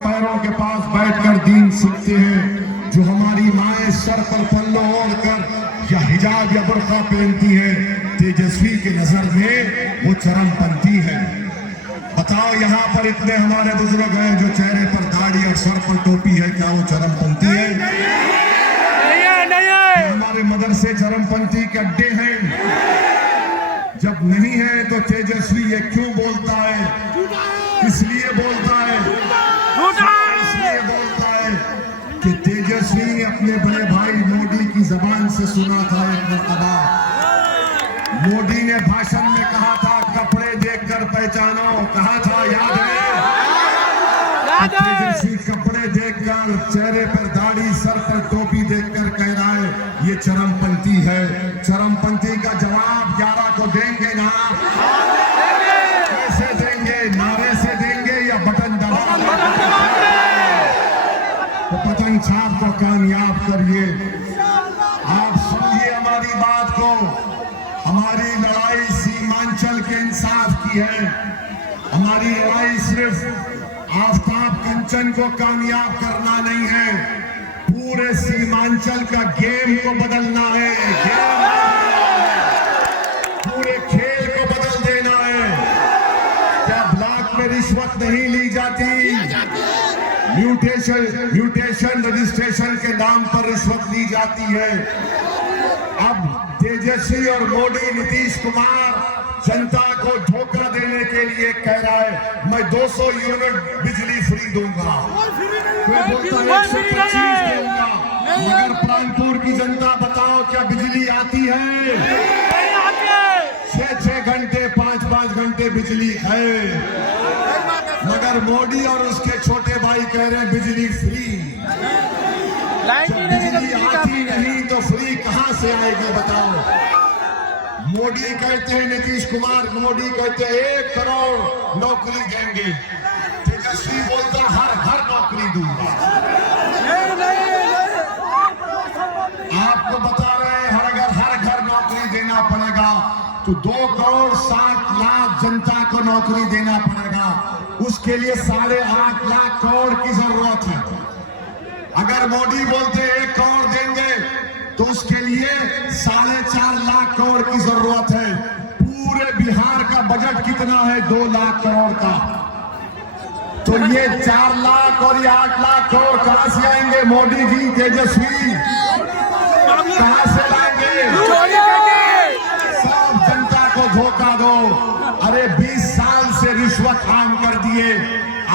पैरों के पास बैठकर दीन सीखते हैं, जो हमारी माएं सर पर पल्लो ओढ़कर या हिजाब या बुर्का पहनती है, तेजस्वी की नजर में वो चरमपंथी है। बताओ, यहाँ पर इतने हमारे बुजुर्ग हैं जो चेहरे पर दाढ़ी और सर पर टोपी है, क्या वो चरमपंथी है? नहीं। हमारे मदरसे चरमपंथी के अड्डे हैं? जब नहीं है तो तेजस्वी ये क्यों बोलता है? इसलिए बोलता है, इसलिए बोलता है कि तेजस्वी अपने बड़े भाई मोदी की जबान से सुना था एक मर्तबा। मोदी ने भाषण में कहा था, कपड़े देखकर पहचानो, कहा था, याद है? तेजस्वी कपड़े देखकर, चेहरे पर दाढ़ी, सर पर टोपी देखकर कह रहा है ये चरमपंथी है। चरमपंथी का जवाब 11 को देंगे ना? कैसे देंगे? नारे से देंगे या बटन दबा? तो पतंग छाप को कामयाब करिए। आप समझिए हमारी बात को। हमारी लड़ाई सीमांचल के इंसाफ की है। हमारी लड़ाई सिर्फ आफ्ताब कंचन को कामयाब करना नहीं है, पूरे सीमांचल का गेम को बदलना है। पूरे खेल को बदल देना है। क्या ब्लॉक में रिश्वत नहीं ली जाती? म्यूटेशन रजिस्ट्रेशन के नाम पर रिश्वत ली जाती है। अब तेजस्वी और मोदी, नीतीश कुमार जनता को धोखा देने के लिए कह रहा है मैं 200 यूनिट बिजली फ्री दूंगा, कोई बोलता है 125 दूंगा। मगर प्राणपुर की जनता बताओ, क्या बिजली आती है? 6-6 घंटे, 5-5 घंटे बिजली है। मगर मोदी और उसके छोटे भाई कह रहे हैं बिजली फ्री। बिजली आती नहीं तो फ्री कहां से आएगी बताओ? मोदी कहते हैं, नीतीश कुमार मोदी कहते हैं 1 करोड़ नौकरी देंगे, तेजस्वी बोलता हर नौकरी दूंगा। आपको बता रहे हैं, अगर हर घर नौकरी देना पड़ेगा तो 2 करोड़ 60 लाख जनता को नौकरी देना पड़ेगा। उसके लिए 8.5 लाख करोड़ की जरूरत है। अगर मोदी बोलते 1 करोड़ देंगे तो उसके लिए 4.5 लाख करोड़ की जरूरत है। पूरे बिहार का बजट कितना है? 2 लाख करोड़ का। तो ये 4 लाख और ये 8 लाख करोड़ कहां से आएंगे? मोदी जी, तेजस्वी कहां से लाएंगे? सब जनता को धोखा दो। अरे 20 साल से रिश्वत आम कर दिए,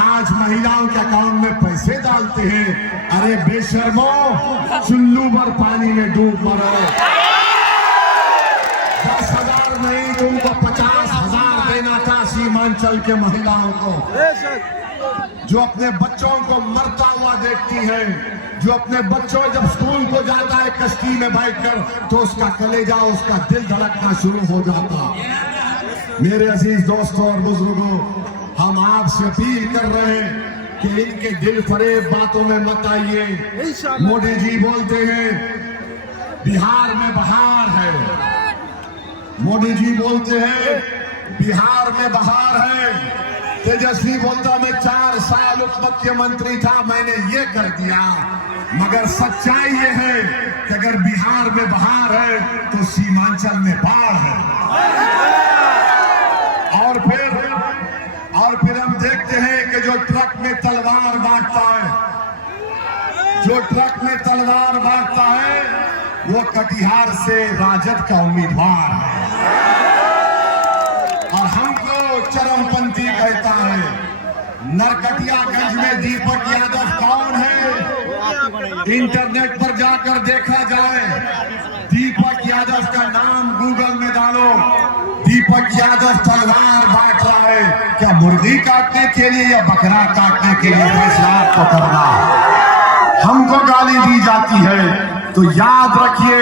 आज महिलाओं के अकाउंट में पैसे डालते हैं। अरे बेशर्मो, चुल्लू भर पानी में डूब मरो। 10,000 नहीं, तुमको 50,000 देना था सीमांचल के महिलाओं को, जो अपने बच्चों को मरता हुआ देखती है, जो अपने बच्चों जब स्कूल को जाता है कश्ती में बैठकर तो उसका कलेजा, उसका दिल धड़कना शुरू हो जाता। मेरे अजीज दोस्तों और बुजुर्गों, हम आपसे अपील कर रहे हैं कि इनके दिल फरेब बातों में मत आइए। मोदी जी बोलते हैं बिहार में बहार है। मोदी जी बोलते हैं बिहार में बहार है। तेजस्वी बोलता मैं 4 साल उप मुख्यमंत्री था, मैंने ये कर दिया। मगर सच्चाई ये है कि अगर बिहार में बहार है तो सीमांचल में बाढ़ है। और फिर हम देखते हैं कि जो ट्रक में तलवार बांटता है, जो ट्रक में तलवार बांटता है वो कटिहार से राजद का उम्मीदवार है और हमको चरमपंथी कहता है। नरकटियागंज में दीपक यादव कौन है? इंटरनेट पर जाकर देखा जाए, दीपक यादव का नाम गूगल में डालो, दीपक यादव तलवार बांट रहा है। क्या मुर्गी काटने के लिए या बकरा काटने के लिए? फैसला आपको करना। हमको गाली दी जाती है तो याद रखिए,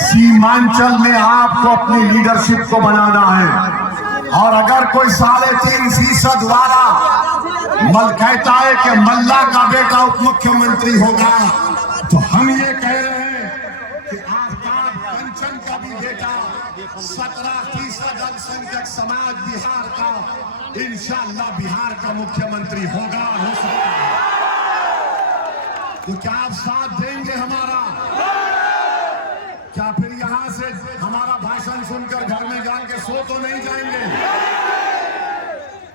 सीमांचल में आपको अपनी लीडरशिप को बनाना है। और अगर कोई 3.5% वाला कहता है कि मल्ला का बेटा उप मुख्यमंत्री होगा, तो हम ये कह रहे हैं कि आफ्ताब कंचन का भी बेटा 17% अल्पसंख्यक समाज बिहार का इंशाअल्लाह बिहार का मुख्यमंत्री होगा, हो सकता है। तो क्या आप साथ देंगे हमारा? क्या फिर यहां से हमारा भाषण सुनकर घर में जाके सो तो नहीं जाएंगे?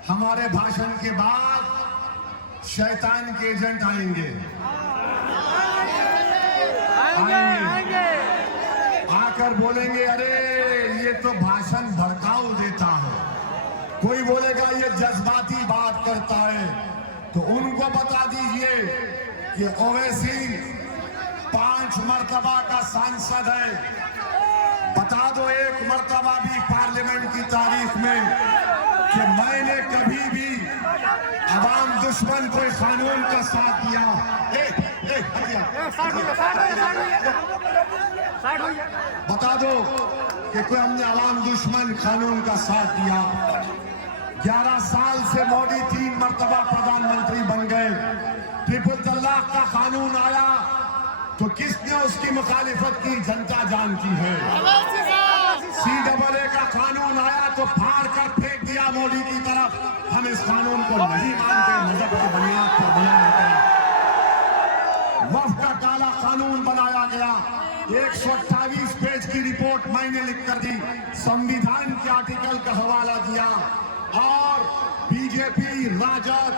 हमारे भाषण के बाद शैतान के एजेंट आएंगे आकर बोलेंगे अरे ये तो भाषण भड़काऊ देता है, कोई बोलेगा ये जज्बाती बात करता है। तो उनको बता दीजिए कि ओवैसी 5 मर्तबा का सांसद है। बता दो एक मर्तबा भी पार्लियामेंट की तारीख में कि मैंने कभी भी अवाम दुश्मन कोई कानून का साथ दिया। बता दो कि कोई हमने अवाम दुश्मन कानून का साथ दिया। 11 साल से मोदी 3 मर्तबा प्रधानमंत्री बन गए। ट्रिपल तलाक का कानून आया तो किसने उसकी मुखालिफत की? जनता जानती है। CAA का कानून आया तो फाड़ कर फेंक दिया मोदी की तरफ। हम इस कानून को नहीं मानते, मजहब की बुनियाद पर बनाया गया। वक्फ का काला कानून बनाया गया। 128 पेज की रिपोर्ट मैंने लिख कर दी, संविधान के आर्टिकल का हवाला दिया और बीजेपी राजद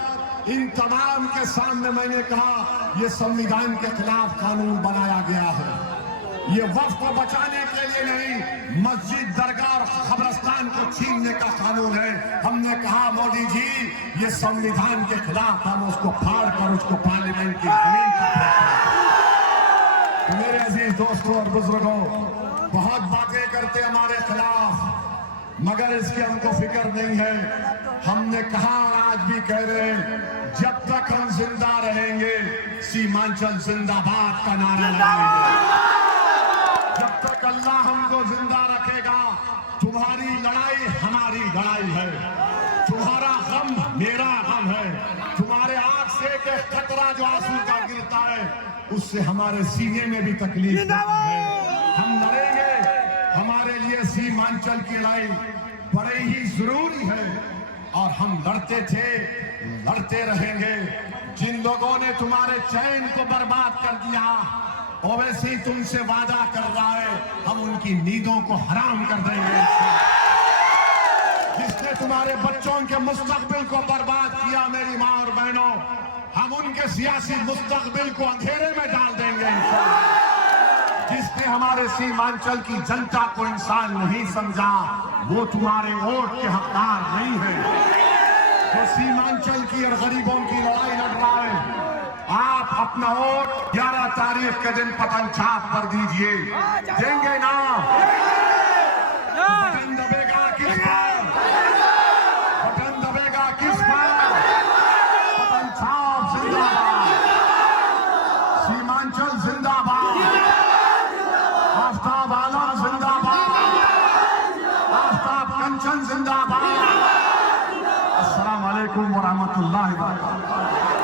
इन तमाम के सामने मैंने कहा ये संविधान के खिलाफ कानून बनाया गया है। ये वक्फ को बचाने के लिए नहीं, मस्जिद, दरगाह और कब्रिस्तान को छीनने का कानून है। हमने कहा मोदी जी ये संविधान के खिलाफ, हम उसको फाड़ कर उसको पार्लियामेंट की जमीन पर। तो मेरे अजीज दोस्तों और बुजुर्गों, बहुत बातें करते हमारे खिलाफ मगर इसकी हमको फिक्र नहीं है। हमने कहा आज भी कह रहे हैं जब तक हम जिंदा रहेंगे सीमांचल जिंदाबाद का नारा लगाएंगे। जब तक अल्लाह हमको जिंदा रखेगा तुम्हारी लड़ाई हमारी लड़ाई है, तुम्हारा गम मेरा गम है, तुम्हारे आंख से एक खतरा जो आंसू का गिरता है उससे हमारे सीने में भी तकलीफ है। हम लड़ेंगे, हमारे लिए सीमांचल की लड़ाई बड़े ही जरूरी है और हम लड़ते थे, लड़ते रहेंगे। जिन लोगों ने तुम्हारे चैन को बर्बाद कर दिया ओवैसी तुमसे वादा कर रहा है हम उनकी नींदों को हराम कर देंगे। जिसने तुम्हारे बच्चों के मुस्तकबिल को बर्बाद किया मेरी माँ और बहनों, हम उनके सियासी मुस्तकबिल को अंधेरे में डाल देंगे। जिसने हमारे सीमांचल की जनता को इंसान नहीं समझा वो तुम्हारे वोट के हकदार नहीं है। जो सीमांचल की और गरीबों की लड़ाई लड़ रहा है, आप अपना वोट 11 तारीख के दिन पतंग छाप पर दीजिए। देंगे ना? बटन दबेगा किस पर? बटन दबेगा किस पर? पतंग छाप जिंदाबाद, सीमांचल जिंदाबाद, आफ्ताब आलम जिंदाबाद, आफ्ताब कंचन जिंदाबाद। अस्सलाम वालेकुम व रहमतुल्लाहि व बरकातुहू।